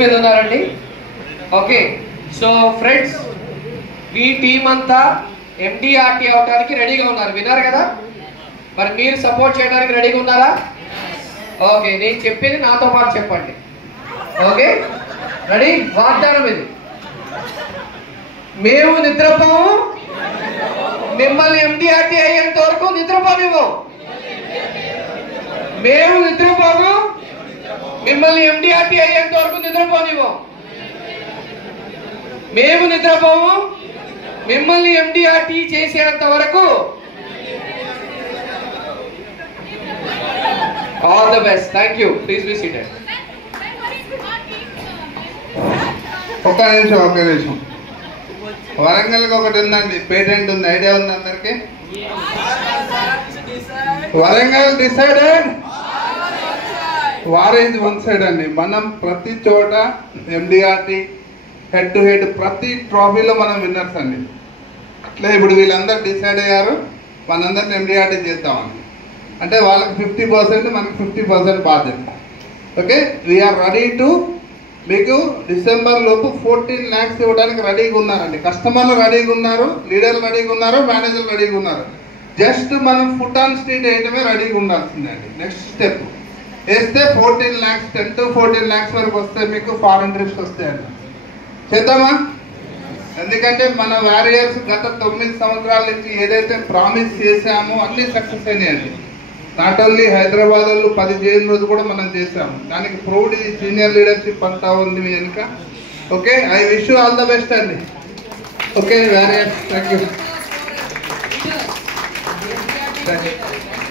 మీద ఉన్నారండి. Okay, so friends, మీ team అంతా MDRT అవడానికి రెడీగా ఉన్నారు, విన్నారు కదా? మరి మీరు సపోర్ట్ చేయడానికి రెడీగా ఉన్నారా? ఓకే, నేను చెప్పేది నాతో పాటు చెప్పండి. Okay, ready? వాగ్దానం ఇది. మేము నిద్రపోము, మిమ్మల్ని MDRT అయ్యేంత వరకు నిద్రపోనివ్వం. మేము నిద్రపోము, మిమ్మల్ని MDRT అయ్యేంత వరకు నిద్రపోనివ్వం. మేము నిద్రపోము, మిమ్మల్ని MDRT చేసేంత వరకు. All the best. Thank you. Please be seated. ఒక్క నిమిషం. వరంగల్కి ఒకటి ఉందండి, పేటెంట్ ఉంది, ఐడియా ఉంది అందరికి? వరంగల్ డిసైడెడ్, వారేజ్ వన్ సైడ్ అండి. మనం ప్రతి చోట MDRT హెడ్ టు హెడ్ ప్రతి ట్రాఫీలో మనం విన్నర్స్ అండి. అట్లే ఇప్పుడు వీళ్ళందరూ డిసైడ్ అయ్యారు మనందరిని MDRT చేద్దామని. అంటే వాళ్ళకి 50%, మనకి 50% బాధ్యత. ఓకే, వీఆర్ రెడీ టు మీకు డిసెంబర్ లోపు 14 lakhs ఇవ్వడానికి రెడీగా ఉన్నారండి. కస్టమర్లు రెడీగా ఉన్నారు, లీడర్లు రెడీగా ఉన్నారు, మేనేజర్లు రెడీగా ఉన్నారు. జస్ట్ మనం ఫుట్ ఆన్ స్ట్రీట్ వేయటమే రెడీగా ఉండాల్సిందండి. నెక్స్ట్ స్టెప్ వేస్తే 14 lakhs, 10 to 14 lakhs వరకు వస్తే మీకు ఫారెన్ ట్రిప్స్ వస్తాయండి. చేద్దామా? ఎందుకంటే మన వారియర్స్ గత 9 సంవత్సరాల నుంచి ఏదైతే ప్రామిస్ చేశామో అన్ని సక్సెస్ అయినాయండి. నాట్ ఓన్లీ హైదరాబాద్ వాళ్ళు 10 రోజు కూడా మనం చేసాము. దానికి ప్రౌడ్ ఇది సీనియర్ లీడర్షిప్ అంతా ఉంది మీ వెనుక. Okay, I wish you all the best అండి. Okay warriors, thank you.